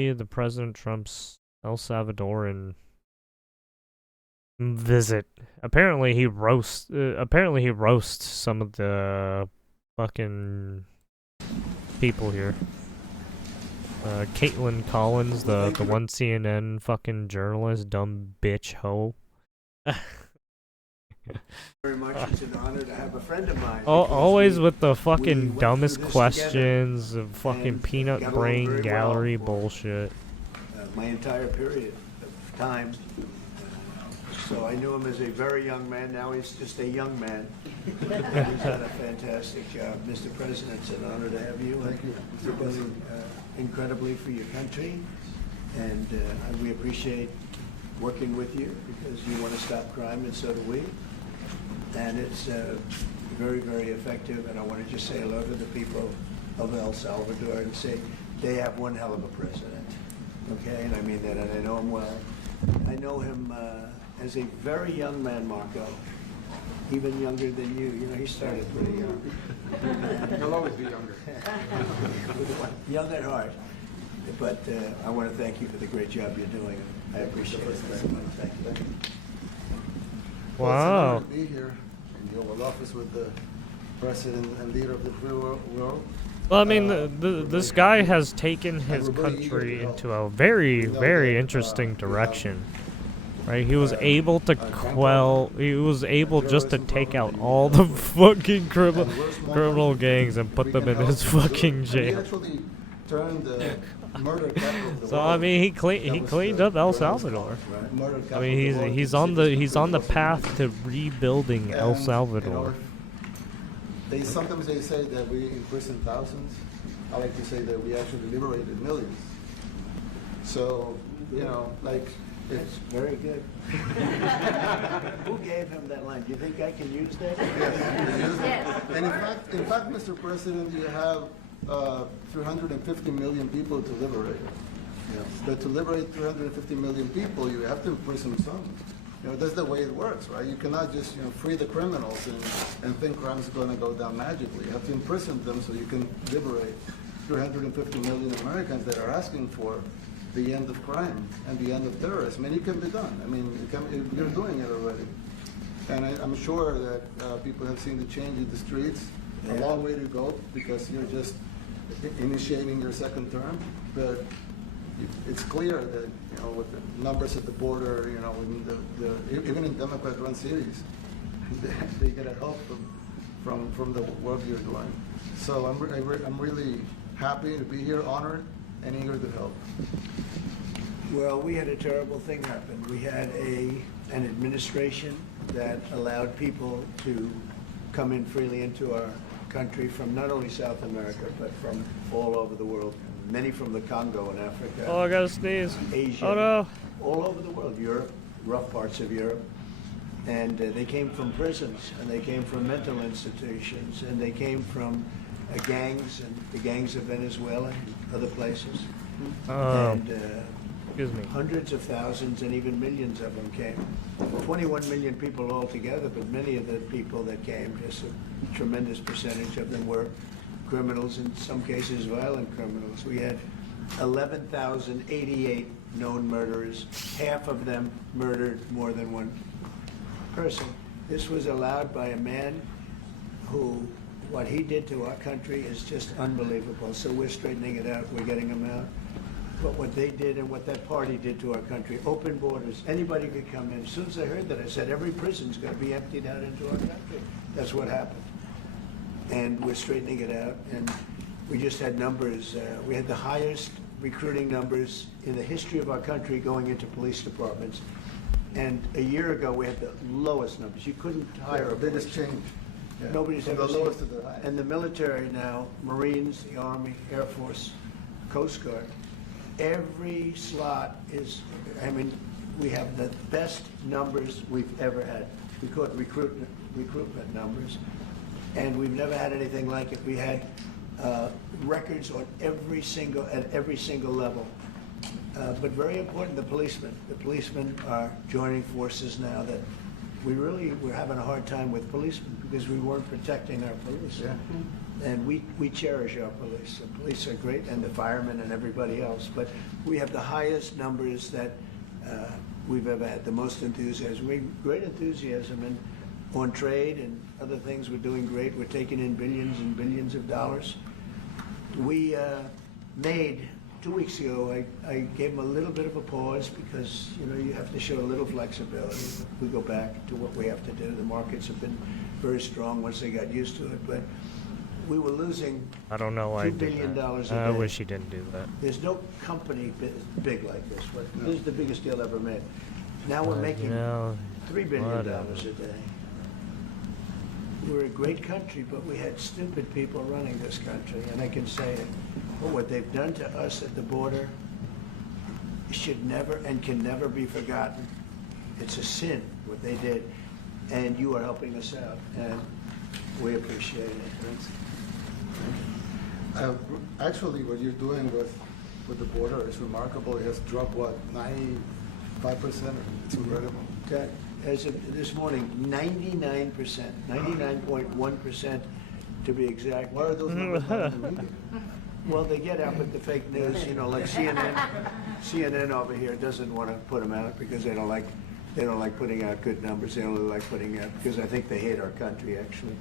The President Trump's El Salvadoran visit. Apparently he roasts some of the fucking people here. Caitlin Collins, the one CNN fucking journalist, dumb bitch hoe. Very much. It's an honor to have a friend of mine. Always with the fucking went dumbest through this questions, of fucking and peanut got along brain very gallery well for, bullshit. My entire period of time. So I knew him as a very young man. Now he's just a young man. He's done a fantastic job. Mr. President, it's an honor to have you. Thank you. You're doing incredibly for your country, and we appreciate working with you because you want to stop crime, and so do we. And it's very, very effective. And I want to just say hello to the people of El Salvador and say they have one hell of a president. Okay, and I mean that, and I know him well. I know him as a very young man, Marco, even younger than you. You know, he started pretty young. He'll always be younger. Young at heart. But I want to thank you for the great job you're doing. I appreciate it very much. Thank you. Well, Wow. it's an honor to be here in the Oval Office with the president and leader of the free world. Well, I mean, this guy has taken his country into a very, very interesting direction. Right? He was able to he was able just to take out all the fucking criminal gangs and put them in his fucking He jail. actually turned the murder capital of the So world. I mean, he cleaned up El Salvador. Murder I capital mean, of the world he's to on see he's on the this path to rebuilding El And, Salvador. Sometimes they say that we imprisoned thousands. I like to say that we actually liberated millions. So, like, That's very good. Who gave him that line? Do you think I can use that? and in fact, Mr. President, you have 350 million people to liberate. But to liberate 350 million people, you have to imprison some. That's the way it works, right? You cannot just free the criminals and think crime is going to go down magically. You have to imprison them so you can liberate 350 million Americans that are asking for the end of crime and the end of terrorism. And it can be done. I mean, you're doing it already. And I'm sure that people have seen the change in the streets. A long way to go because you're just initiating your second term. But it's clear that with the numbers at the border, even in Democrat-run cities, they get a help from the work you're doing. So I'm really happy to be here, honored, and eager to help. Well, we had a terrible thing happen. We had an administration that allowed people to come in freely into our country from not only South America, but from all over the world. Many from the Congo in Africa. Oh, I gotta sneeze. Asia. Oh no. All over the world, Europe, rough parts of Europe. And they came from prisons, and they came from mental institutions, and they came from gangs, and the gangs of Venezuela and other places. And Excuse me. hundreds of thousands and even millions of them came. 21 million people altogether, but many of the people that came, just a tremendous percentage of them were criminals, in some cases violent criminals. We had 11,088 known murderers. Half of them murdered more than one person. This was allowed by a man who, what he did to our country is just unbelievable. So we're straightening it out. We're getting him out. But what they did and what that party did to our country, open borders, anybody could come in. As soon as I heard that, I said, every prison's going to be emptied out into our country. That's what happened. And we're straightening it out. And we just had numbers. We had the highest recruiting numbers in the history of our country going into police departments. And a year ago, we had the lowest numbers. You couldn't hire a biggest police. change. Yeah. Nobody's From ever the seen. lowest to the highest. And the military now, Marines, the Army, Air Force, Coast Guard, every slot is, I mean, we have the best numbers we've ever had. We call it recruitment numbers. And we've never had anything like it. We had records on at every single level. But very important, the policemen. The policemen are joining forces now that we're having a hard time with policemen because we weren't protecting our police. Yeah. And we cherish our police. The police are great, and the firemen and everybody else. But we have the highest numbers that we've ever had, the most enthusiasm. Great enthusiasm on trade and other things. We're doing great. We're taking in billions and billions of dollars. We made, 2 weeks ago, I gave them a little bit of a pause because, you know, you have to show a little flexibility. We go back to what we have to do. The markets have been very strong once they got used to it. But we were losing I don't know why $2 billion a day. I wish he didn't do that. There's no company big like this. This is the biggest deal ever made. Now we're making $3 billion whatever. a day. We're a great country, but we had stupid people running this country, and I can say it. But what they've done to us at the border should never and can never be forgotten. It's a sin, what they did, and you are helping us out, and we appreciate it. Actually, what you're doing with the border is remarkable. It has dropped, what, 95%? It's incredible. That, as of this morning, 99%, 99.1% to be exact. Why are those numbers not in the media? Well, they get out with the fake news, you know, like CNN over here doesn't want to put them out because they don't like putting out good numbers. They only like putting out, because I think they hate our country, actually.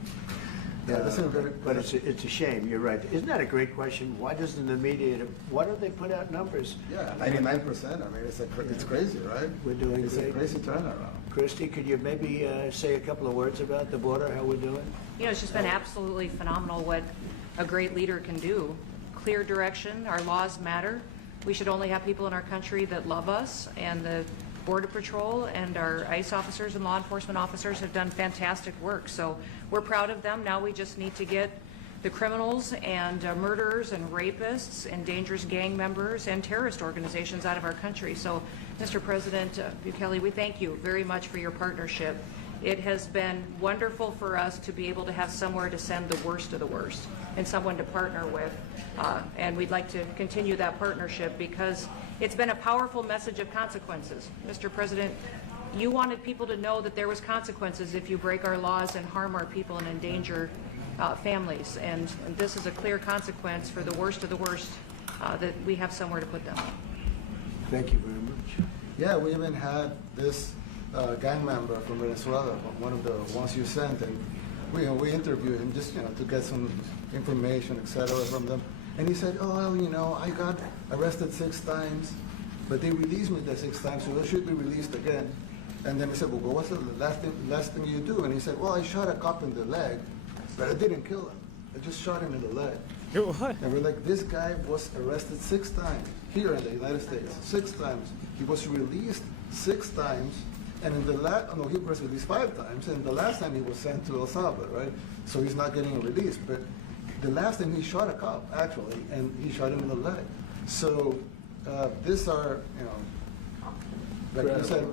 Yeah, that's a very, But it's a shame, you're right. Isn't that a great question? Why doesn't the media, why don't they put out numbers? yeah, 99%. I mean, it's crazy, right? We're doing It's great. a crazy turnaround. Christy, could you maybe say a couple of words about the border, how we're doing? You know, it's just been absolutely phenomenal what a great leader can do. Clear direction, our laws matter. We should only have people in our country that love us, and the Border Patrol and our ICE officers and law enforcement officers have done fantastic work. So we're proud of them. Now we just need to get the criminals and murderers and rapists and dangerous gang members and terrorist organizations out of our country. So, Mr. President Bukele, we thank you very much for your partnership. It has been wonderful for us to be able to have somewhere to send the worst of the worst and someone to partner with. And we'd like to continue that partnership because it's been a powerful message of consequences. Mr. President, you wanted people to know that there was consequences if you break our laws and harm our people and endanger families. And this is a clear consequence for the worst of the worst, that we have somewhere to put them. Thank you very much. Yeah, we even had this gang member from Venezuela, one of the ones you sent, and we interviewed him just to get some information, etc. from them. And he said, "Oh, well, I got arrested 6 times, but they released me the 6th time, so I should be released again." And then I said, "Well, what's the last thing you do?" And he said, "Well, I shot a cop in the leg, but I didn't kill him. I just shot him in the leg." What? And we're like, this guy was arrested 6 times here in the United States, 6 times. He was released 6 times, and in the he was released 5 times, and the last time he was sent to El Salvador, right? So he's not getting released. But the last time he shot a cop, actually, and he shot him in the leg. So these are, like you said,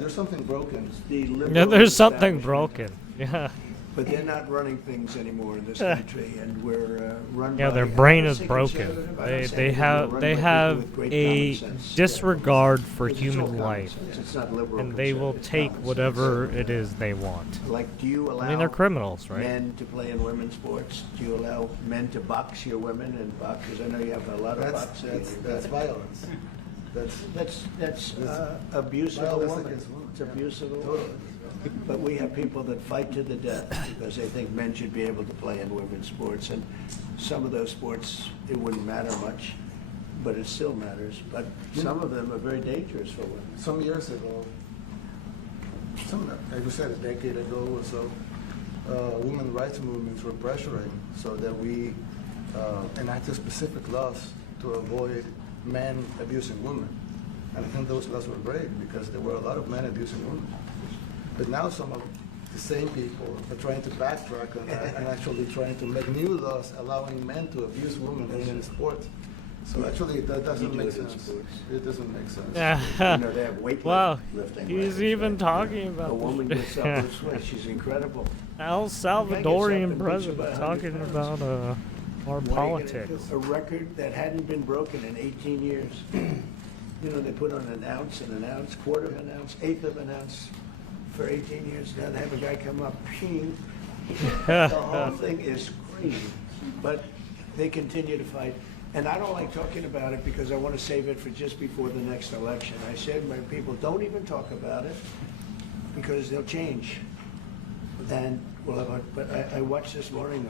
there's something broken. Yeah, there's something broken. Yeah. But they're not running things anymore in this country, and we're run by... Yeah, their brain I'm is not broken. conservative, I'm They saying they we're have run they by people have with great a common sense. disregard for It's all human common life, sense. It's not liberal and they will conservative, take common whatever sense. it is they want. Like, do you allow... I mean, they're criminals, right? Men to play in women's sports? Do you allow men to box your women and box? Because I know you have a lot of boxing. That's violence. That's abuse of a Violence woman. against women. It's abuse of a Totally. woman. But we have people that fight to the death because they think men should be able to play in women's sports. And some of those sports, it wouldn't matter much, but it still matters. But some of them are very dangerous for women. Some years ago, like you said, a decade ago or so, women rights movements were pressuring so that we enacted specific laws to avoid men abusing women. And I think those laws were great because there were a lot of men abusing women. But now some of the same people are trying to backtrack on that and actually trying to make new laws allowing men to abuse women in sports. So actually, that doesn't make sense. It doesn't make sense. They have weightlifting. Wow, lifting he's lessons, even right? talking about A woman this. gets up and sweats. She's incredible. El Salvadorian president talking about our Why are you gonna politics. do a record that hadn't been broken in 18 years. They put on an ounce, quarter of an ounce, eighth of an ounce for 18 years. Now they have a guy come up, ping, The whole thing is crazy, but they continue to fight. And I don't like talking about it because I want to save it for just before the next election. I said, my people, don't even talk about it because they'll change. Then we'll have a, but I watched this morning,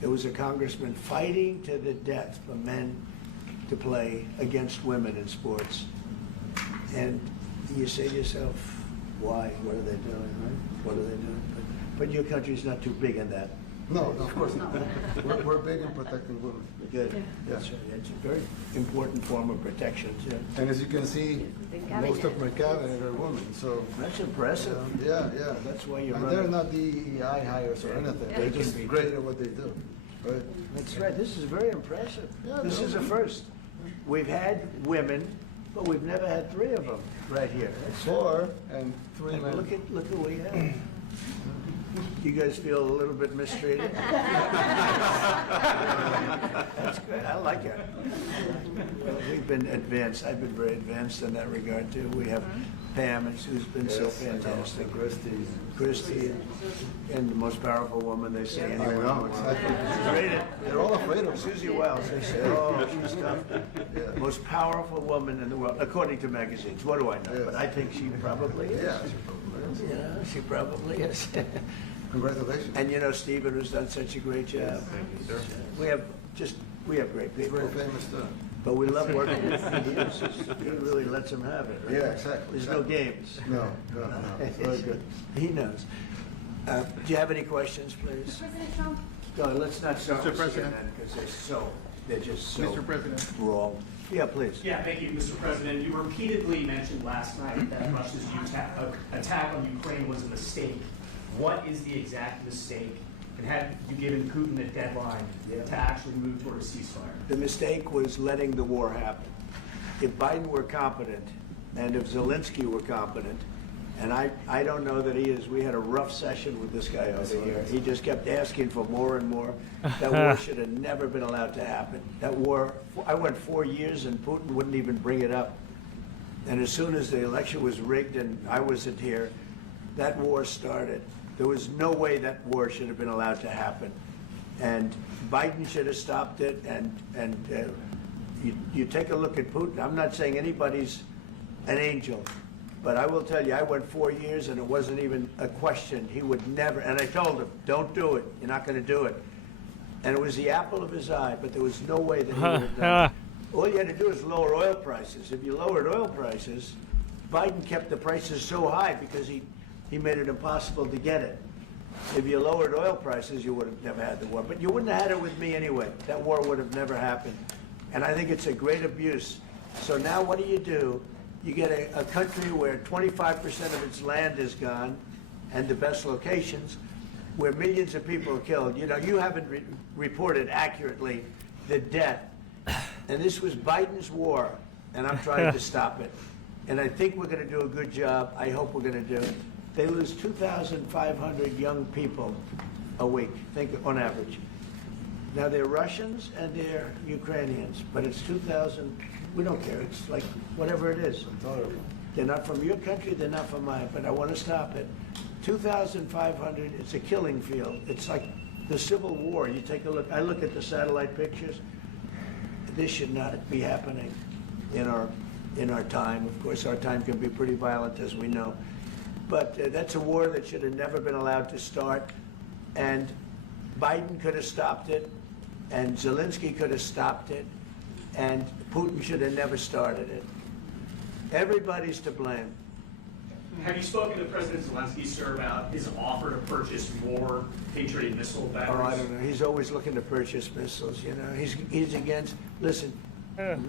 there was a congressman fighting to the death for men to play against women in sports. And you say to yourself, why? What are they doing, right? What are they doing? But your country's not too big in that. No, of course not. We're big in protecting women. Good. Yeah. That's right. It's a very important form of protection, too. And as you can see, most of my cabinet are women, so. That's impressive. Yeah, yeah. That's why you And run they're it. not DEI hires or anything. They They're can just be- great at what they do, right? That's right. This is very impressive. Yeah, This no. is a first. We've had women, but we've never had 3 of them right here. That's 4 and 3 And men. look at what we have. You guys feel a little bit mistreated? That's good, I like it. Well, we've been advanced, I've been very advanced in that regard too. We have Pam, who's been so Yes, I know. fantastic. Christie. Christie, and the most powerful woman they say I anywhere. know, exactly. She's rated. They're all afraid of her. Susie Wells, they say, oh, she's tough. Yeah. Most powerful woman in the world, according to magazines. What do I know? Yes. But I think she probably is. Yeah, she probably is. Yeah, she probably is. Congratulations. And you know Stephen, who's done such a great job. We have great He's people. very famous too. But we love working with him. He really lets him have it, right? Yeah, exactly. There's no games. No, no, no. It's very good. He knows. Do you have any questions, please? President Trump, No, let's not start Mr. with President. CNN because they're just so Mr. President. wrong. Yeah, please. Yeah, thank you, Mr. President. You repeatedly mentioned last night that Russia's attack on Ukraine was a mistake. What is the exact mistake? And have you given Putin a deadline to actually move toward a ceasefire? The mistake was letting the war happen. If Biden were competent, and if Zelensky were competent, and I don't know that he is, we had a rough session with this guy over here. He just kept asking for more and more. That war should have never been allowed to happen. That war, I went 4 years and Putin wouldn't even bring it up. And as soon as the election was rigged and I wasn't here, that war started. There was no way that war should have been allowed to happen. And Biden should have stopped it, and you take a look at Putin. I'm not saying anybody's an angel, but I will tell you, I went 4 years and it wasn't even a question. He would never, and I told him, don't do it. You're not going to do it. And it was the apple of his eye, but there was no way that he would have done it. All you had to do is lower oil prices. If you lowered oil prices, Biden kept the prices so high because he made it impossible to get it. If you lowered oil prices, you would have never had the war. But you wouldn't have had it with me anyway. That war would have never happened. And I think it's a great abuse. So now what do? You get a country where 25% of its land is gone, and the best locations, where millions of people are killed. You know, you haven't reported accurately the death. And this was Biden's war, and I'm trying to stop it. And I think we're going to do a good job. I hope we're going to do it. They lose 2,500 young people a week, think on average. Now they're Russians and they're Ukrainians, but it's 2,000. We don't care. It's like whatever it is. They're not from your country. They're not from mine. But I want to stop it. 2,500. It's a killing field. It's like the Civil War. You take a look. I look at the satellite pictures. This should not be happening in our time. Of course, our time can be pretty violent, as we know. But that's a war that should have never been allowed to start. And Biden could have stopped it, and Zelensky could have stopped it, and Putin should have never started it. Everybody's to blame. Have you spoken to President Zelensky, sir, about his offer to purchase more Patriot missile batteries? Oh, I don't know. He's always looking to purchase missiles, you know. He's against, listen,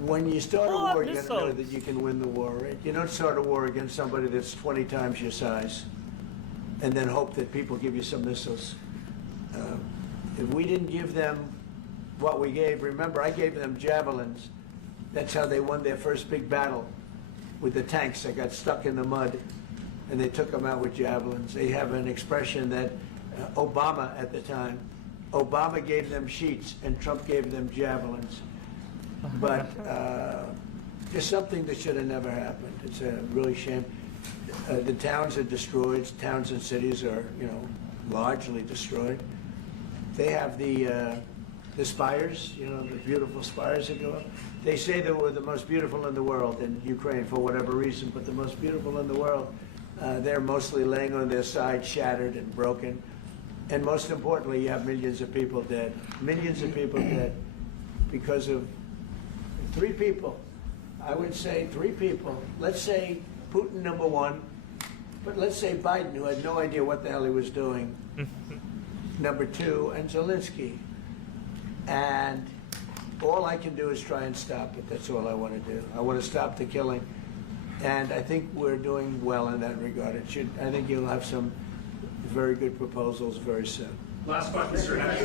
when you start a war, you gotta know that you can win the war, right? You don't start a war against somebody that's 20 times your size and then hope that people give you some missiles. If we didn't give them what we gave, remember, I gave them javelins. That's how they won their first big battle with the tanks that got stuck in the mud, and they took them out with javelins. They have an expression that Obama at the time, Obama gave them sheets and Trump gave them javelins. But it's something that should have never happened. It's a really shame. The towns are destroyed. Towns and cities are, you know, largely destroyed. They have the spires, you know, the beautiful spires that go up. They say they were the most beautiful in the world in Ukraine for whatever reason, but the most beautiful in the world. They're mostly laying on their side, shattered and broken. And most importantly, you have millions of people dead. Millions of people dead because of 3 people. I would say 3 people. Let's say Putin, number 1. But let's say Biden, who had no idea what the hell he was doing, number 2, and Zelensky. And all I can do is try and stop it. That's all I want to do. I want to stop the killing. And I think we're doing well in that regard. I think you'll have some very good proposals very soon. Last question, sir. Have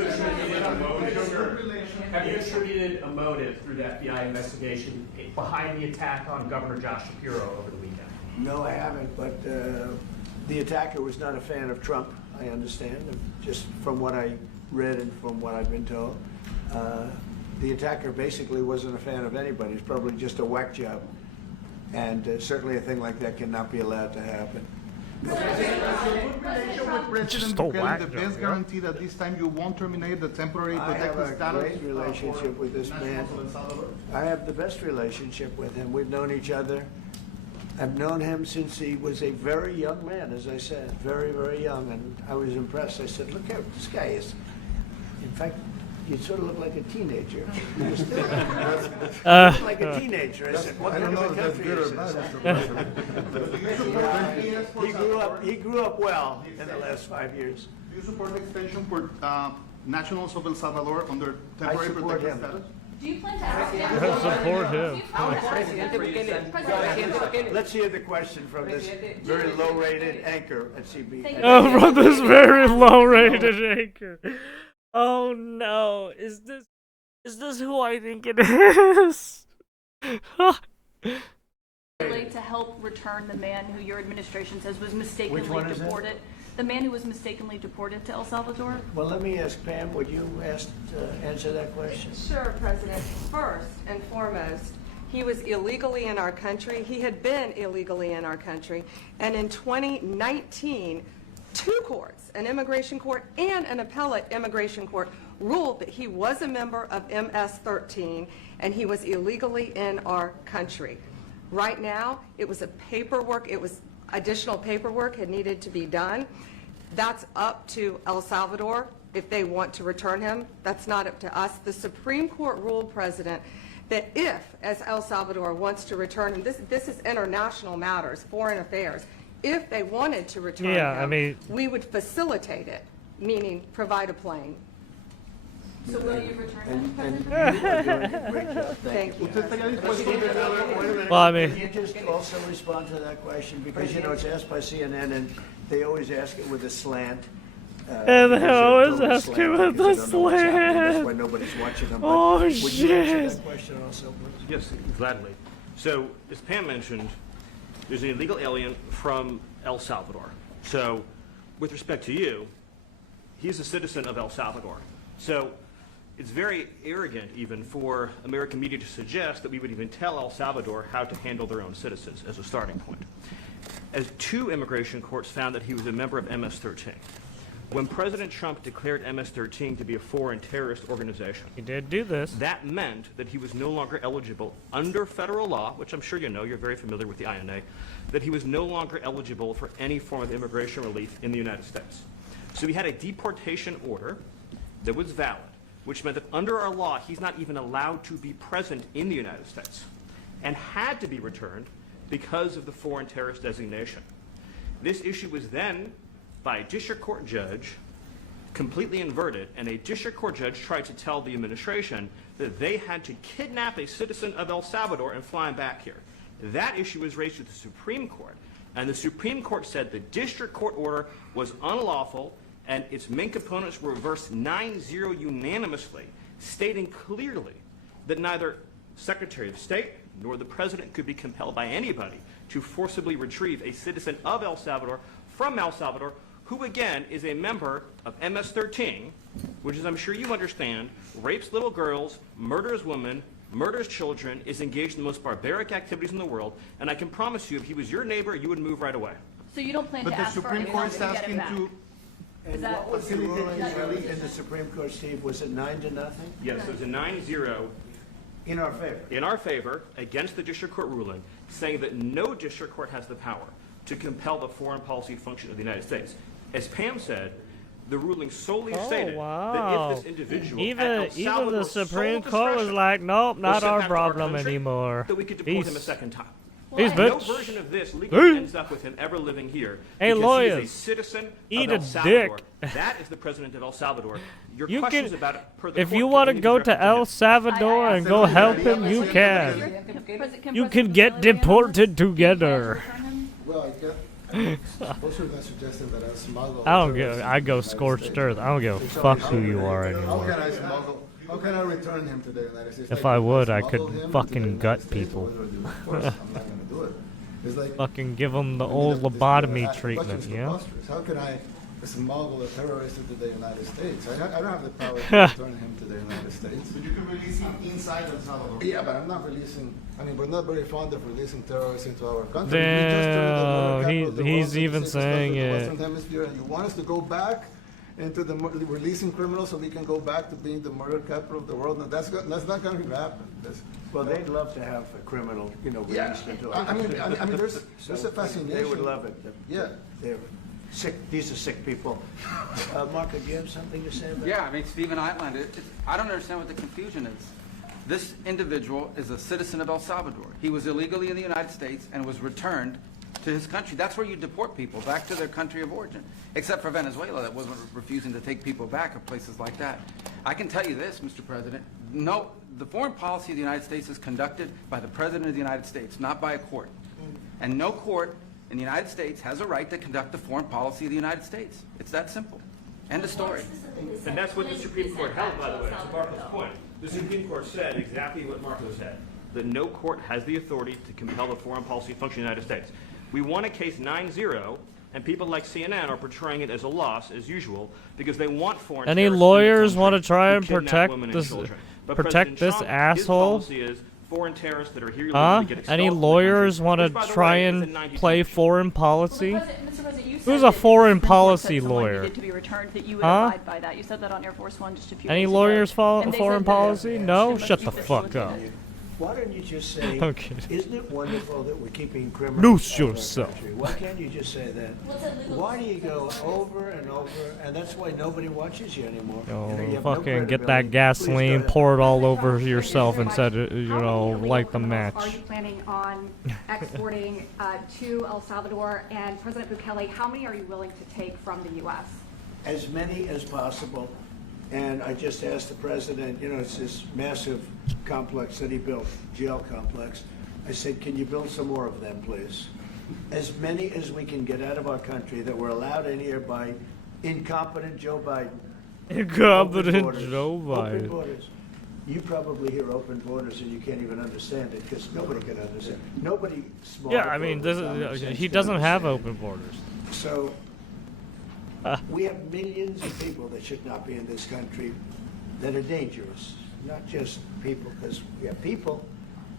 you attributed a motive through the FBI investigation behind the attack on Governor Josh Shapiro over the weekend? No, I haven't, but the attacker was not a fan of Trump, I understand, just from what I read and from what I've been told. The attacker basically wasn't a fan of anybody. It's probably just a whack job. And certainly a thing like that cannot be allowed to happen. Just a whack the job, best yeah. guarantee that this time you won't terminate the temporary I have protected a status. great relationship with this man. I have the best relationship with him. We've known each other. I've known him since he was a very young man, as I said, very, very young, and I was impressed. I said, look how this guy is. In fact, you sort of look like a teenager. You still look like a teenager. I said, what I kind don't of know a if that's country good is or bad, this? Mr. President. He grew up well in the last 5 years. Do you support the extension for nationals of El Salvador under temporary support protected him. status? Do you plan to ask them? Support him. Let's hear the question from this very low-rated anchor at CB. Oh, from this very low-rated anchor. Oh no! Is this who I think it is? To help return the man who your administration says was mistakenly Which one is it? deported. The man who was mistakenly deported to El Salvador. Well, let me ask Pam, would you answer that question? Sure, President. First and foremost, he was illegally in our country. He had been illegally in our country. And in 2019, 2 courts, an immigration court and an appellate immigration court, ruled that he was a member of MS-13 and he was illegally in our country. Right now, it was additional paperwork had needed to be done. That's up to El Salvador if they want to return him. That's not up to us. The Supreme Court ruled, President, that if, as El Salvador wants to return him, this is international matters, foreign affairs, if they wanted to return him, we would facilitate it, meaning provide a plane. So will you return him, And President? you are doing a great job. Thank you. Well, I mean, Can you just also respond to that question? Because, you know, it's asked by CNN, and they always ask it with a slant. And they always ask it with a That's why slant. nobody's watching them. Oh, Would you answer shit. that question also, please? Yes, gladly. So, as Pam mentioned, there's an illegal alien from El Salvador. So, with respect to you, he's a citizen of El Salvador. So, it's very arrogant even for American media to suggest that we would even tell El Salvador how to handle their own citizens as a starting point. As 2 immigration courts found that he was a member of MS-13. When President Trump declared MS-13 to be a foreign terrorist organization, he did do this. that meant that he was no longer eligible under federal law, which I'm sure you know, you're very familiar with the INA, that he was no longer eligible for any form of immigration relief in the United States. So he had a deportation order that was valid, which meant that under our law, he's not even allowed to be present in the United States and had to be returned because of the foreign terrorist designation. This issue was then, by a district court judge, completely inverted, and a district court judge tried to tell the administration that they had to kidnap a citizen of El Salvador and fly him back here. That issue was raised with the Supreme Court, and the Supreme Court said the district court order was unlawful, and its main components were reversed 9-0 unanimously, stating clearly that neither Secretary of State nor the President could be compelled by anybody to forcibly retrieve a citizen of El Salvador from El Salvador, who again is a member of MS-13, which, as I'm sure you understand, rapes little girls, murders women, murders children, is engaged in the most barbaric activities in the world, and I can promise you, if he was your neighbor, you would move right away. So you don't plan But to the ask for Supreme any Court help is to get him asking back? to, And what was the ruling in the Supreme Court, Steve? Was it 9-0? Yes, it was a 9-0 In our favor. in our favor against the district court ruling, saying that no district court has the power to compel the foreign policy function of the United States. As Pam said, the ruling solely stated that if this individual at El Even the Salvador's Supreme sole Court was discretion like, nope, was not sent our back to our problem country, anymore. that we could deport him a Peace. second time. Peace, No bitch. version of this legally ends up with him ever living here. Hey, because lawyers, he is a citizen eat of El a Salvador. dick. That is the president of El Salvador. Your You questions can, about it per the if court you want to continue go direct to El him. Salvador and go help him, you can. You can get deported together. Well, I get, most of them suggesting that I smuggle. I don't give. I go scorched earth. I don't give a fuck who you are How can anymore. I smuggle? How can I return him to the United States? If Like, I would, I smuggle could him into the fucking United gut States, people. what do I do? Of course, I'm not going to do it. It's like, Fucking give them the I mean, old the lobotomy question's treatment, yeah? preposterous. How can I smuggle a terrorist into the United States? I don't have the power to return him to the United States. But you can release him inside El Salvador. Yeah, but I'm not releasing. I mean, we're not very fond of releasing terrorists into our country. Damn, he's even saying the it. Western Hemisphere, and you want us to go back into the releasing criminals so we can go back to being the murder capital of the world. No, that's not going to happen. Well, they'd love to have a criminal, Yeah, released into I mean, there's a fascination. They would love it. Yeah. They're sick, these are sick people. Marco, do you have something to say about that? Yeah, I mean, Stephen outlined it. I don't understand what the confusion is. This individual is a citizen of El Salvador. He was illegally in the United States and was returned to his country. That's where you deport people, back to their country of origin, except for Venezuela that wasn't refusing to take people back, or places like that. I can tell you this, Mr. President, no, the foreign policy of the United States is conducted by the President of the United States, not by a court. And no court in the United States has a right to conduct the foreign policy of the United States. It's that simple. End of story. And that's what the Supreme Court held, by the way, to Marco's point. The Supreme Court said exactly what Marco said, that no court has the authority to compel the foreign policy function of the United States. We won a case 9-0, and people like CNN are portraying it as a loss, as usual, because they want foreign Any terrorists in the lawyers country want to try who and kidnap protect women and this, children. But protect President this Trump, asshole? His policy is foreign terrorists that are here Huh? legally get expelled Any from the lawyers country, want to which, by the try way, is a and 90 play issue. foreign policy? Mr. President, you said Who's that a if the foreign Supreme Court policy said someone lawyer? needed to be returned, that you would Huh? abide by that. You said that on Air Force One just a few Any days lawyers ago. And they foreign said that policy? it No? must Shut be the fuck up. facilitated. Why don't you just say, I'm kidding. isn't it wonderful that we're keeping criminals Loose out of our yourself. country? Why can't you just say that? Why do you go over and over, and that's why nobody watches you anymore. You know, you have no Fucking get credibility. that gasoline, Please go pour it all over President, yourself and here's said, my question. How many like the illegal match. criminals are you planning on exporting to El Salvador? And President Bukele, how many are you willing to take from the U.S.? As many as possible. And I just asked the president, it's this massive complex that he built, jail complex. I said, can you build some more of them, please? As many as we can get out of our country that were allowed in here by incompetent Joe Biden. Incompetent Open borders. Joe Open Biden. borders. You probably hear open borders and you can't even understand it because nobody can understand. Nobody smart. Yeah, I mean, he doesn't have open borders. So we have millions of people that should not be in this country that are dangerous, not just people, because we have people,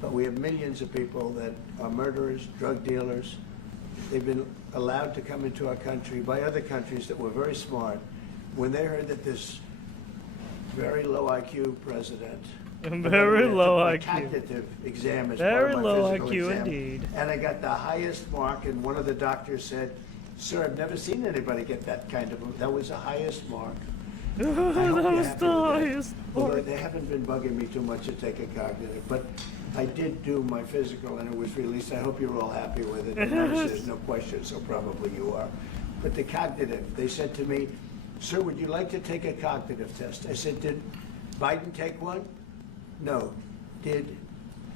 but we have millions of people that are murderers, drug dealers. They've been allowed to come into our country by other countries that were very smart. When they heard that this very low IQ president, Very low a IQ. cognitive exam as Very part of my low physical IQ exam, indeed. and I got the highest mark, and one of the doctors said, "Sir, I've never seen anybody get that kind of, that was the highest mark." I hope That you're was happy the with that. highest Although mark. they haven't been bugging me too much to take a cognitive, but I did do my physical and it was released. I hope you're all happy with it. There's no question, so probably you are. But the cognitive, they said to me, "Sir, would you like to take a cognitive test?" I said, "Did Biden take one?" "No." "Did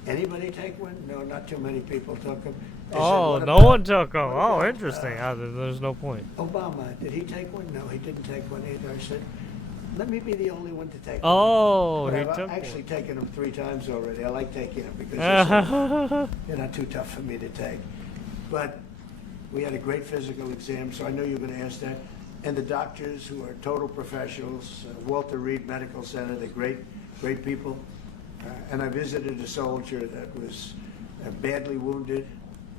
anybody take one?" "No, not too many people took them." They said, Oh, "What no about- one took them. what Oh, about, interesting. There's no point. Obama, did he take one?" "No, he didn't take one either." I said, "Let me be the only one to take one." Oh, But he I've took actually one. taken them 3 times already. I like taking them because they're not too tough for me to take. But we had a great physical exam, so I know you're going to ask that. And the doctors who are total professionals, Walter Reed Medical Center, they're great people. And I visited a soldier that was badly wounded,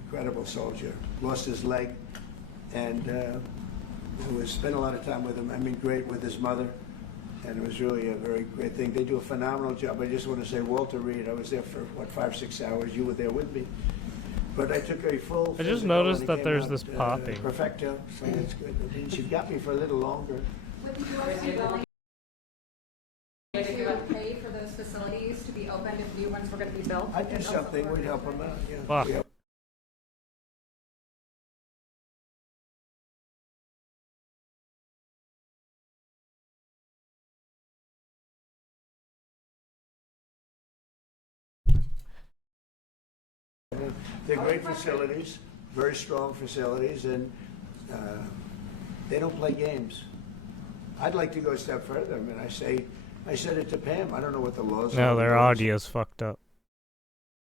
incredible soldier, lost his leg, and who has spent a lot of time with him. I mean, great with his mother, and it was really a very great thing. They do a phenomenal job. I just want to say, Walter Reed, I was there for, what, 5-6 hours. You were there with me. But I took a full I just physical, noticed and it that came there's out, this popping. Perfecto, so that's good. And she got me for a little longer. Would you also be willing to pay for those facilities to be opened if new ones were going to be built? I'd do something, we'd help them out, yeah. Fuck. Yeah. They're great facilities, very strong facilities, and they don't play games. I'd like to go a step further. I mean, I said it to Pam. I don't know what the laws are. No, their audio's fucked up.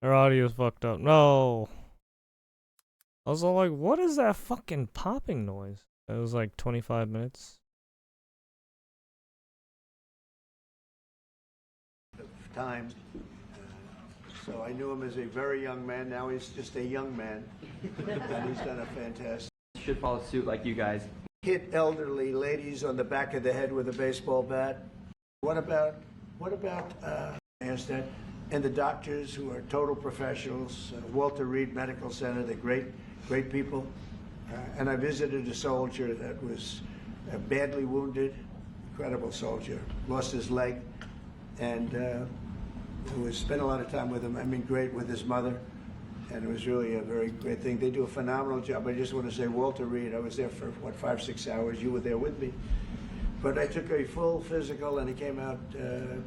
Their audio's fucked up. No. I was all like, what is that fucking popping noise? It was like 25 minutes. Time. So I knew him as a very young man. Now he's just a young man, and he's done a fantastic. Should follow suit like you guys. Hit elderly ladies on the back of the head with a baseball bat. What about that? And the doctors who are total professionals. Walter Reed Medical Center. They're great people. And I visited a soldier that was badly wounded, incredible soldier, lost his leg, and who has spent a lot of time with him. I mean, great with his mother, and it was really a very great thing. They do a phenomenal job. I just want to say, Walter Reed, I was there for, what, 5-6 hours. You were there with me. But I took a full physical, and it came out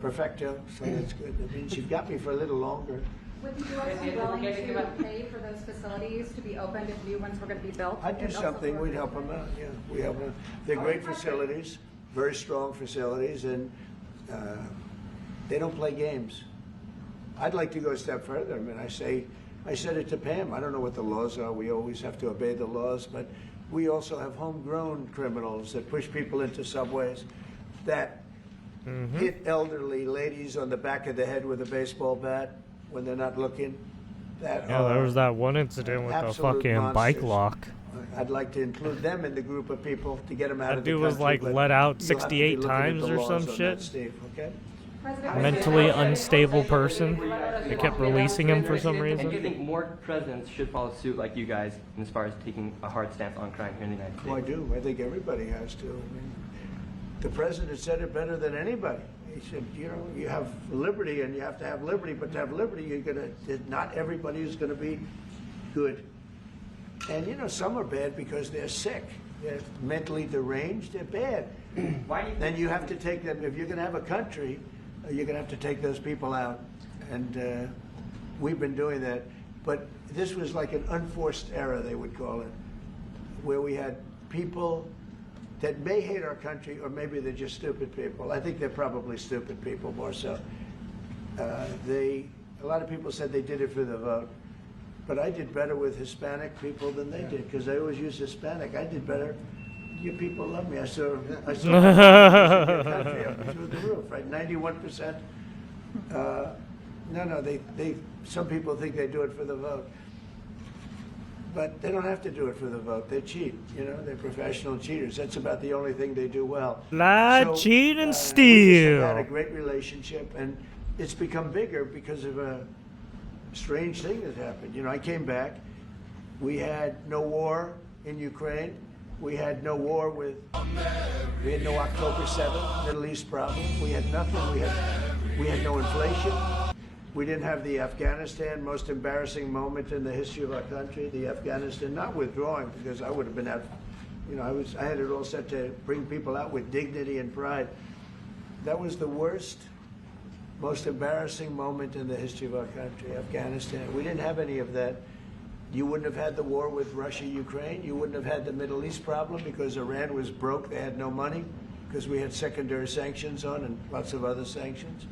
perfecto, so that's good. That means she got me for a little longer. Would you also be willing to pay for those facilities to be opened if new ones were going to be built? I'd do something. We'd help them out. Yeah, we help them. They're great facilities, very strong facilities, and they don't play games. I'd like to go a step further. I mean, I said it to Pam. I don't know what the laws are. We always have to obey the laws, but we also have homegrown criminals that push people into subways, that hit elderly ladies on the back of the head with a baseball bat when they're not looking. Yeah, there was that one incident with the fucking bike lock. I'd like to include them in the group of people to get them out of the country. That dude was like let out 68 times or some shit. Mentally unstable person. They kept releasing him for some reason. And do you think more presidents should follow suit like you guys as far as taking a hard stance on crime here in the United States? Well, I do. I think everybody has to. I mean, the president said it better than anybody. He said, you know, you have liberty and you have to have liberty, but to have liberty, you're gonna, not everybody is gonna be good. And you know, some are bad because they're sick. They're mentally deranged, they're bad. Then you have to take them, if you're gonna have a country, you're gonna have to take those people out. And we've been doing that. But this was like an unforced error, they would call it, where we had people that may hate our country, or maybe they're just stupid people. I think they're probably stupid people more so. A lot of people said they did it for the vote, but I did better with Hispanic people than they did, because they always use Hispanic. I did better. You people love me. I saw your country up through the roof, right? 91%. Some people think they do it for the vote. But they don't have to do it for the vote. They cheat, you know. They're professional cheaters. That's about the only thing they do well. Lie, cheat, and We steal. just had a great relationship, and it's become bigger because of a strange thing that happened. You know, I came back. We had no war in Ukraine. We had no war with. We had no October 7th Middle East problem. We had nothing. We had no inflation. We didn't have the Afghanistan, most embarrassing moment in the history of our country, the Afghanistan, not withdrawing, because I would have been out, you know, I had it all set to bring people out with dignity and pride. That was the worst, most embarrassing moment in the history of our country, Afghanistan. We didn't have any of that. You wouldn't have had the war with Russia, Ukraine. You wouldn't have had the Middle East problem because Iran was broke. They had no money because we had secondary sanctions on and lots of other sanctions.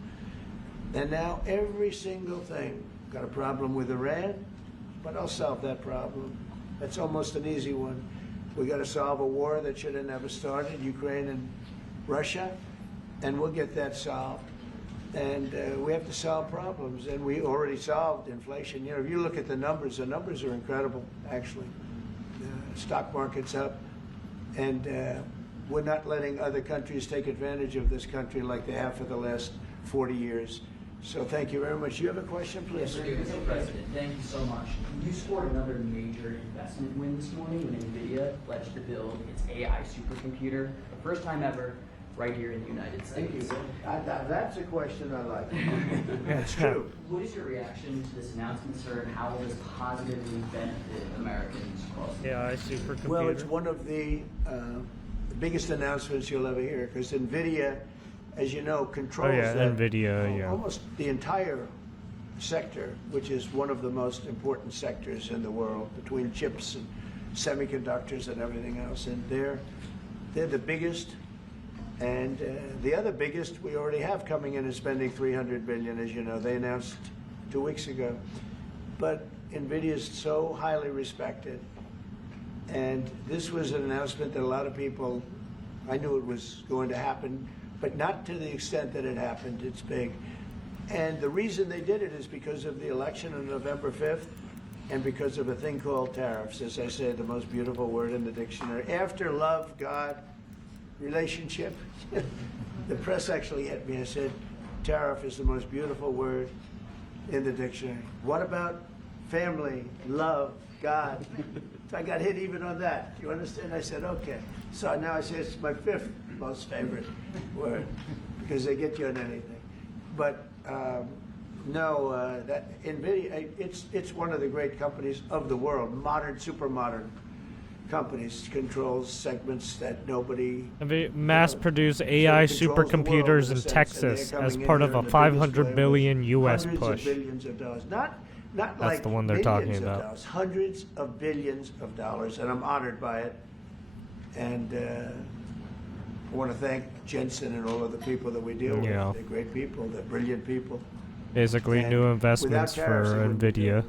And now every single thing, got a problem with Iran, but I'll solve that problem. That's almost an easy one. We got to solve a war that should have never started, Ukraine and Russia, and we'll get that solved. And we have to solve problems, and we already solved inflation. You know, if you look at the numbers are incredible, actually. The stock market's up, And we're not letting other countries take advantage of this country like they have for the last 40 years. So thank you very much. You have a question, please? Yes, Mr. President, thank you so much. You scored another major investment win this morning when NVIDIA pledged to build its AI supercomputer, the first time ever, right here in the United States. Thank you. That's a question I like. That's true. What is your reaction to this announcement, sir, and how will this positively benefit Americans across the AI supercomputer. Well, it's one of the biggest announcements you'll ever hear, because NVIDIA, as you know, controls NVIDIA, almost the entire sector, which is one of the most important sectors in the world, between chips and semiconductors and everything else. And they're the biggest. And the other biggest we already have coming in is spending $300 billion, as you know. They announced 2 weeks ago. But NVIDIA is so highly respected. And this was an announcement that a lot of people, I knew it was going to happen, but not to the extent that it happened. It's big. And the reason they did it is because of the election on November 5th and because of a thing called tariffs. As I said, the most beautiful word in the dictionary. After love, God, relationship. The press actually hit me and said, tariff is the most beautiful word in the dictionary. What about family, love, God? I got hit even on that. You understand? I said, okay. So now I say it's my 5th most favorite word because they get you on anything. But no, that NVIDIA, it's one of the great companies of the world, modern, super modern companies, controls segments that nobody... Mass-produce AI supercomputers in Texas as part of a $500 billion U.S. push. Hundreds of billions of dollars. Not That's like the one they're talking about. Dollars, hundreds of billions of dollars, and I'm honored by it. And I want to thank Jensen and all of the people that we deal with. They're great people. They're brilliant people. Basically, And new investments tariffs, for NVIDIA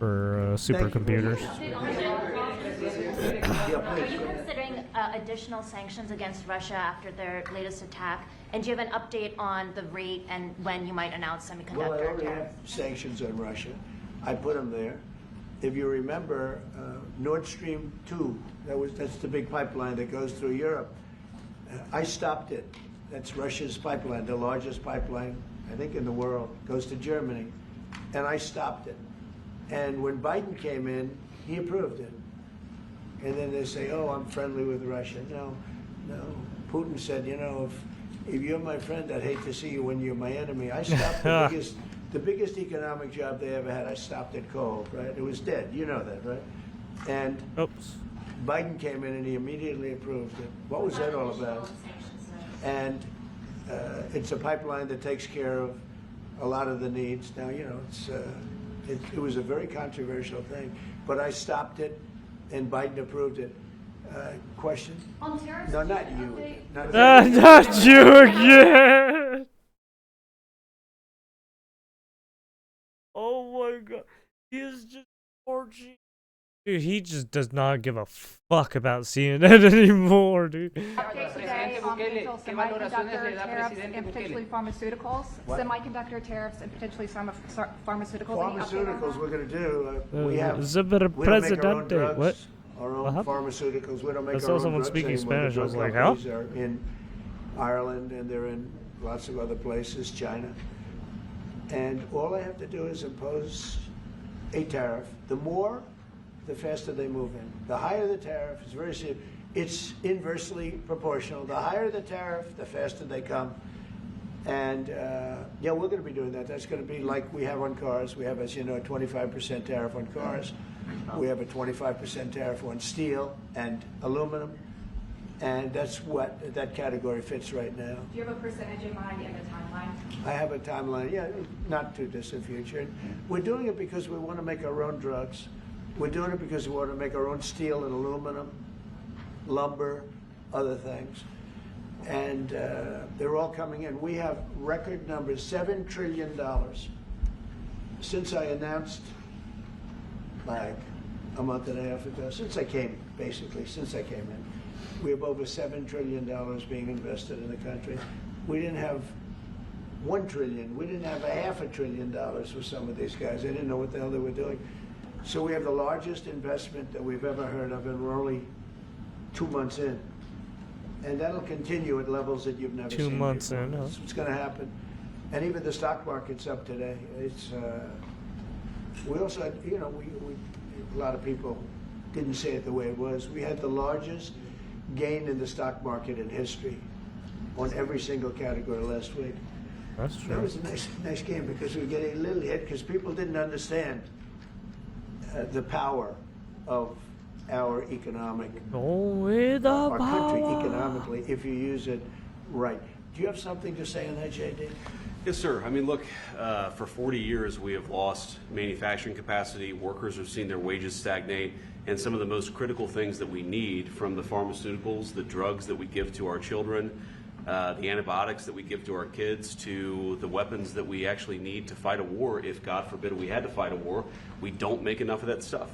for supercomputers. Are you considering additional sanctions against Russia after their latest attack? And do you have an update on the rate and when you might announce semiconductor Well, I already tariffs? have sanctions on Russia. I put them there. If you remember, Nord Stream 2, that's the big pipeline that goes through Europe. I stopped it. That's Russia's pipeline, the largest pipeline, I think, in the world. Goes to Germany. And I stopped it. And when Biden came in, he approved it. And then they say, oh, I'm friendly with Russia. No. Putin said, you know, if you're my friend, I'd hate to see you when you're my enemy. I stopped the biggest economic job they ever had. I stopped it cold, right? It was dead. You know that, right? And Biden came in and he immediately approved it. What was that all about? And it's a pipeline that takes care of a lot of the needs. Now, you know, it was a very controversial thing, but I stopped it. And Biden approved it. Question? On tariffs, no, not you. Not you again. Oh my God, he is just orgy. Dude, he just does not give a fuck about CNN anymore, dude. Update today on potential semiconductor tariffs and potentially pharmaceuticals. What? Semiconductor tariffs and potentially pharmaceuticals. Pharmaceuticals, we're going to do. We don't make our own drugs, what? our own pharmaceuticals. We don't make I our saw own someone drugs speaking anymore. Spanish. The I was drug like, how? companies are in Ireland and they're in lots of other places, China. And all I have to do is impose a tariff. The more, the faster they move in. The higher the tariff, it's very simple. It's inversely proportional. The higher the tariff, the faster they come. And yeah, we're going to be doing that. That's going to be like we have on cars. We have, as you know, a 25% tariff on cars. We have a 25% tariff on steel and aluminum. And that's what that category fits right now. Do you have a percentage in mind and a timeline? I have a timeline, yeah, not too distant future. We're doing it because we want to make our own drugs. We're doing it because we want to make our own steel and aluminum, lumber, other things. And they're all coming in. We have record numbers, $7 trillion. Since I announced, like a month and a half ago, since I came in, we have over $7 trillion being invested in the country. We didn't have $1 trillion. We didn't have $500 billion for some of these guys. They didn't know what the hell they were doing. So we have the largest investment that we've ever heard of, and we're only 2 months in. And that'll continue at levels that you've never seen 2 months before. in, huh? That's what's going to happen. And even the stock market's up today. It's we also had, you know, we a lot of people didn't say it the way it was. We had the largest gain in the stock market in history on every single category last week. That's true. That was a nice game because we were getting a little hit because people didn't understand the power of our economic, our country economically, if you use it right. Do you have something to say on that, JD? Yes, sir. I mean, look, for 40 years we have lost manufacturing capacity. Workers have seen their wages stagnate, and some of the most critical things that we need, from the pharmaceuticals, the drugs that we give to our children, the antibiotics that we give to our kids, to the weapons that we actually need to fight a war, if God forbid we had to fight a war, we don't make enough of that stuff.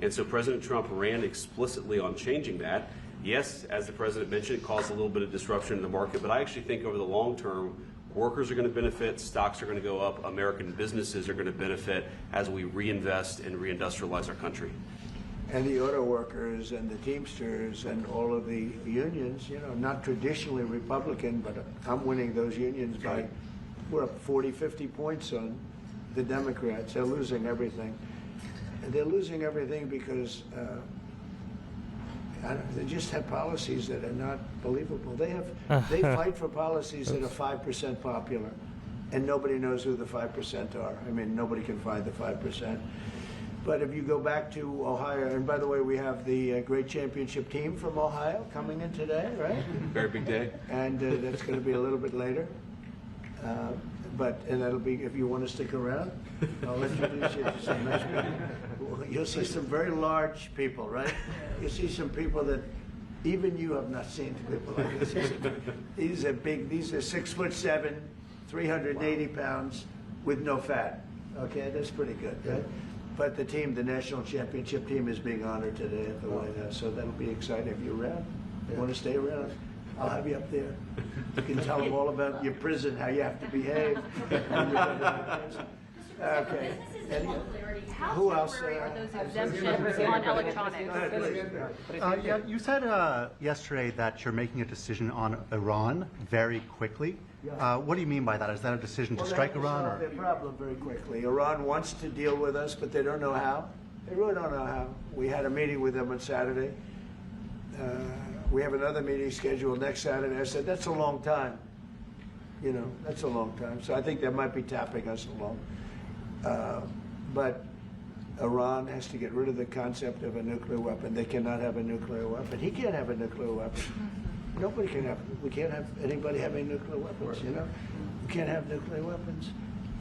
And so President Trump ran explicitly on changing that. Yes, as the president mentioned, it caused a little bit of disruption in the market, but I actually think over the long term, workers are going to benefit, stocks are going to go up, American businesses are going to benefit as we reinvest and reindustrialize our country. And the auto workers and the Teamsters and all of the unions, you know, not traditionally Republican, but I'm winning those unions by, we're up 40, 50 points on the Democrats. They're losing everything. And they're losing everything because they just have policies that are not believable. They fight for policies that are 5% popular, and nobody knows who the 5% are. I mean, nobody can find the 5%. But if you go back to Ohio, and by the way, we have the great championship team from Ohio coming in today, right? Very big day. And that's going to be a little bit later. And that'll be, if you want to stick around, I'll introduce you to some nice people. You'll see some very large people, right? You'll see some people that even you have not seen people like this. These are big, these are 6'7", 380 pounds with no fat. Okay, that's pretty good, right? But the team, the national championship team, is being honored today at the White House, so that'll be exciting. If you're around, you want to stay around, I'll have you up there. You can tell them all about your prison, how you have to behave. Okay. Who else? On electronics. Yeah, you said yesterday that you're making a decision on Iran very quickly. What do you mean by that? Is that a decision to strike Iran? They have to solve their problem very quickly. Iran wants to deal with us, but they don't know how. They really don't know how. We had a meeting with them on Saturday. We have another meeting scheduled next Saturday. I said, that's a long time. You know, that's a long time. So I think they might be tapping us along. But Iran has to get rid of the concept of a nuclear weapon. They cannot have a nuclear weapon. He can't have a nuclear weapon. Nobody can have, we can't have anybody having nuclear weapons, you know? We can't have nuclear weapons.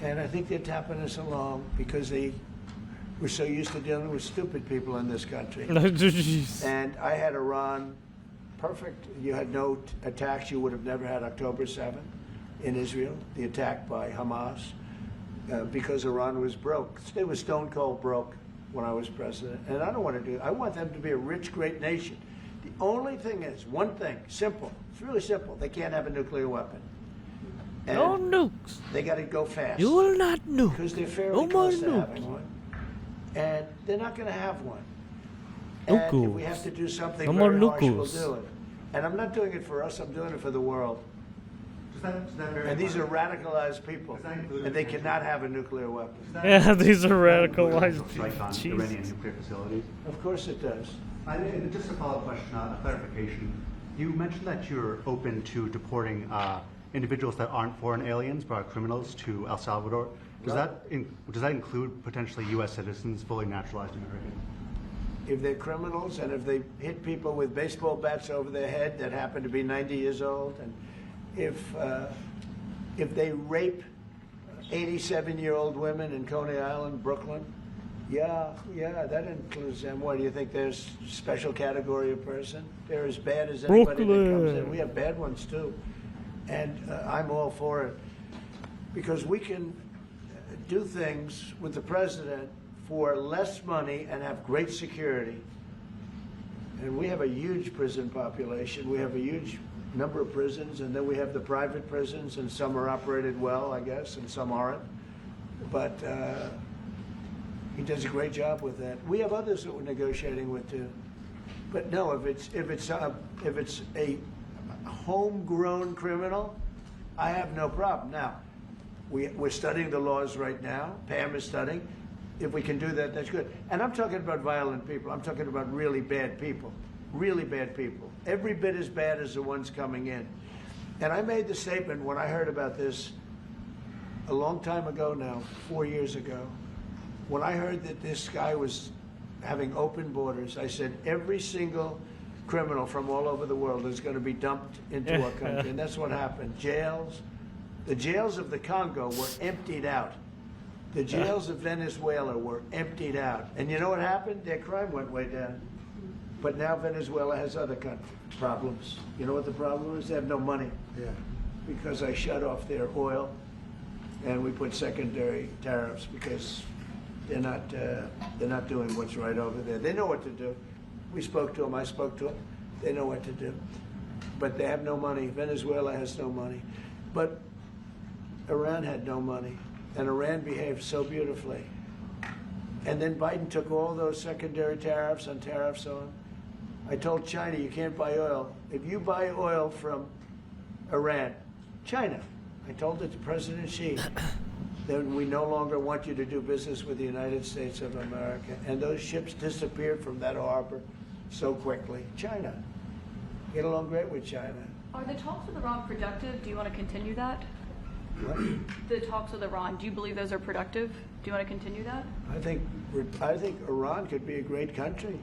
And I think they're tapping us along because we're so used to dealing with stupid people in this country. And I had Iran perfect. You had no attacks. You would have never had October 7th in Israel, the attack by Hamas, because Iran was broke. They were stone cold broke when I was president. And I don't want to do it. I want them to be a rich, great nation. The only thing is, one thing, simple. It's really simple. They can't have a nuclear weapon. And no nukes. They got to go fast. You will not nuke. Because they're fairly close to having one. And they're not going to have one. And if we have to do something very harsh, we'll do it. And I'm not doing it for us. I'm doing it for the world. And these are radicalized people, and they cannot have a nuclear weapon. Yeah, these are radicalized strike on Iranian nuclear facilities. Of course it does. Just a follow-up question, a clarification. You mentioned that you're open to deporting individuals that aren't foreign aliens but are criminals to El Salvador. Does that include potentially U.S. citizens, fully naturalized Americans? If they're criminals and if they hit people with baseball bats over their head that happen to be 90 years old, and if they rape 87-year-old women in Coney Island, Brooklyn, yeah, that includes them. What do you think? There's a special category of person? They're as bad as anybody that comes in. We have bad ones too, and I'm all for it because we can do things with the president for less money and have great security. And we have a huge prison population. We have a huge number of prisons, and then we have the private prisons, and some are operated well, I guess, and some aren't. But he does a great job with that. We have others that we're negotiating with too. But no, if it's a homegrown criminal, I have no problem. Now, we're studying the laws right now. Pam is studying. If we can do that, that's good. And I'm talking about violent people. I'm talking about really bad people. Really bad people. Every bit as bad as the ones coming in. And I made the statement when I heard about this a long time ago now, 4 years ago. When I heard that this guy was having open borders, I said every single criminal from all over the world is going to be dumped into our country. And that's what happened. Jails. The jails of the Congo were emptied out. The jails of Venezuela were emptied out. And you know what happened? Their crime went way down. But now Venezuela has other problems. You know what the problem is? They have no money. Yeah. Because I shut off their oil, and we put secondary tariffs because they're not doing what's right over there. They know what to do. We spoke to them. I spoke to them. They know what to do. But they have no money. Venezuela has no money. But Iran had no money. And Iran behaved so beautifully. And then Biden took all those secondary tariffs on. I told China, you can't buy oil. If you buy oil from Iran, China, I told it to President Xi, then we no longer want you to do business with the United States of America. And those ships disappeared from that harbor so quickly. China. Get along great with China. Are the talks with Iran productive? Do you want to continue that? What? The talks with Iran, do you believe those are productive? Do you want to continue that? I think Iran could be a great country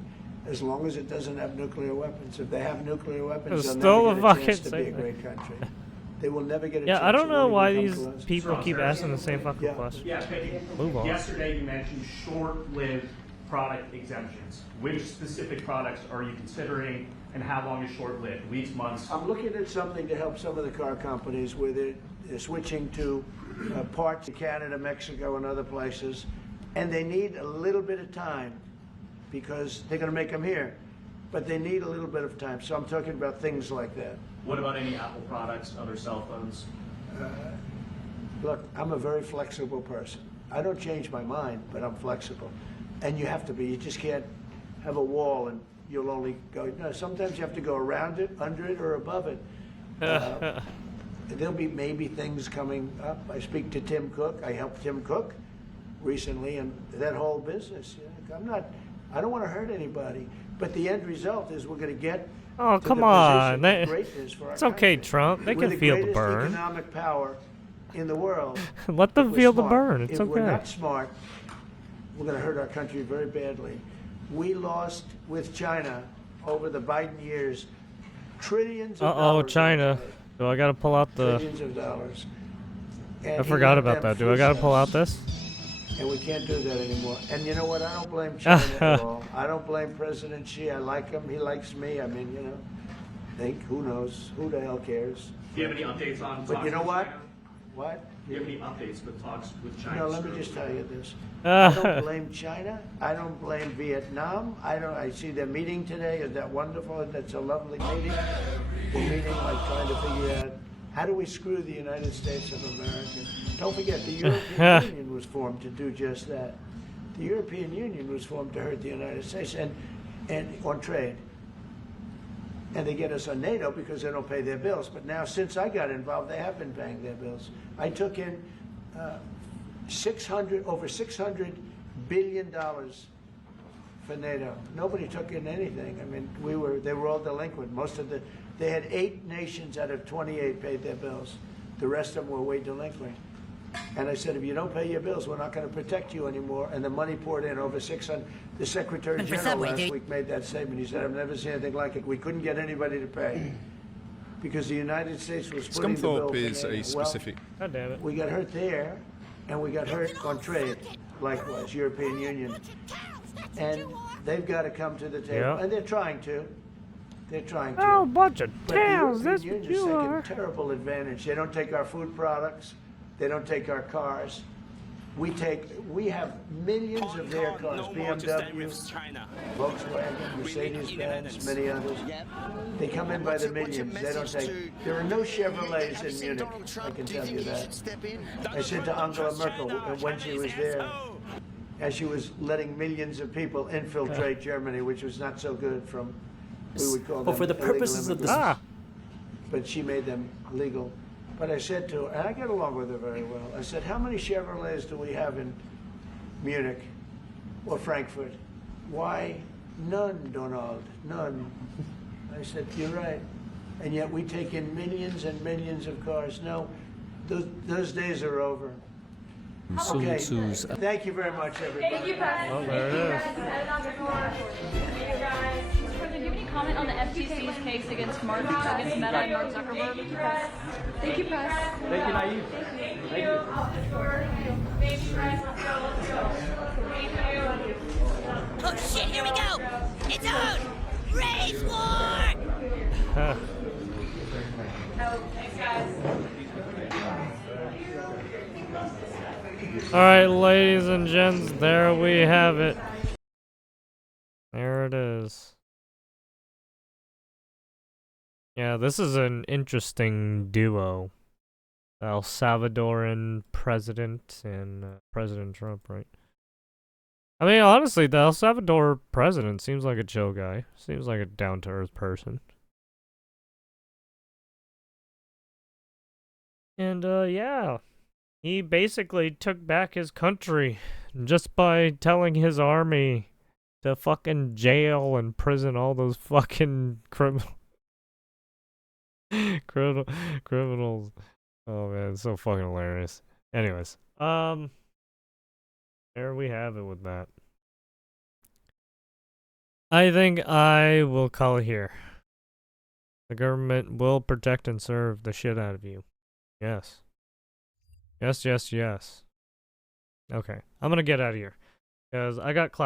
as long as it doesn't have nuclear weapons. If they have nuclear weapons, they'll never get a chance to be a great country. They will never get a chance. Yeah, I don't know why these close. people keep asking the same fucking Yeah. question. Yeah, Peggy, Move on. yesterday you mentioned short-lived product exemptions. Which specific products are you considering, and how long is short-lived? Weeks, months? I'm looking at something to help some of the car companies where they're switching to parts of Canada, Mexico, and other places, and they need a little bit of time because they're going to make them here, but they need a little bit of time. So I'm talking about things like that. What about any Apple products, other cell phones? Look, I'm a very flexible person. I don't change my mind, but I'm flexible. And you have to be. You just can't have a wall and you'll only go. No, sometimes you have to go around it, under it, or above it. There'll be maybe things coming up. I speak to Tim Cook. I helped Tim Cook recently, and that whole business. You know, I don't want to hurt anybody, but the end result is we're going to get. Oh, to come the on. position of greatness for our It's okay, country. Trump. They We're can feel the greatest burn. Economic power in the world. Let them if we're feel the smart. burn. It's if we're okay. not smart, we're going to hurt our country very badly. We lost with China over the Biden years trillions of dollars. China. Do I gotta pull out the... Trillions of dollars. I And he forgot let about them that. Do I gotta fools pull us. out this? And we can't do that anymore. And you know what? I don't blame China at all. I don't blame President Xi. I like him. He likes me. I mean, you know, who knows? Who the hell cares? Do you have any updates on talks But you know with what? China? What? Do you have any updates with talks with China? No, let me just tell you this. I don't blame China. I don't blame Vietnam. I see their meeting today. Is that wonderful? That's a lovely meeting. They're meeting, like trying to figure out how do we screw the United States of America. Don't forget, the European Union was formed to do just that. The European Union was formed to hurt the United States and on trade. And they get us on NATO because they don't pay their bills. But now, since I got involved, they have been paying their bills. I took in over $600 billion for NATO. Nobody took in anything. I mean, they were all delinquent. They had 8 nations out of 28 paid their bills. The rest of them were way delinquent. And I said, if you don't pay your bills, we're not going to protect you anymore. And the money poured in over 600. The Secretary General last week made that statement. He said, I've never seen anything like it. We couldn't get anybody to pay because the United States was putting the bill for is NATO. a specific. God damn it. We got hurt there, and we got hurt on trade, likewise, European Union. And they've got to come to the table. Yeah. And they're trying to. They're trying to. Oh, bunch of But the tails. European That's what Union's you taking are. terrible advantage. They don't take our food products. They don't take our cars. We have millions of their cars, BMW, Volkswagen, Mercedes-Benz, many others. They come in by the millions. They don't take. There are no Chevrolets in Munich. I can tell you that. I said to Angela Merkel when she was there, as she was letting millions of people infiltrate Germany, which was not so good from, we would call them for the illegal purposes of this. immigrants. but she made them legal. But I said to her, and I get along with her very well, I said, how many Chevrolets do we have in Munich or Frankfurt? Why, none, Donald, none. I said, you're right. And yet we take in millions and millions of cars. No, those days are over. Okay, thank you very much, everybody. Thank you, President. Oh, there it is. Mr. President, do you have any comment on the FTC's case against Meta and Mark Zuckerberg? Thank you, Press. Thank you, Naive. Thank you. Oh shit, here we go! It's on! Race war! Alright, ladies and gents, there we have it. There it is. Yeah, this is an interesting duo. El Salvadoran president and President Trump, right? I mean, honestly, the El Salvador president seems like a chill guy. Seems like a down-to-earth person. And, yeah. He basically took back his country just by telling his army to fucking jail and prison all those fucking criminals. Oh man, it's so fucking hilarious. Anyways, there we have it with that. I think I will call it here. The government will protect and serve the shit out of you. Yes. Yes, yes, yes. Okay, I'm gonna get out of here. Because I got class.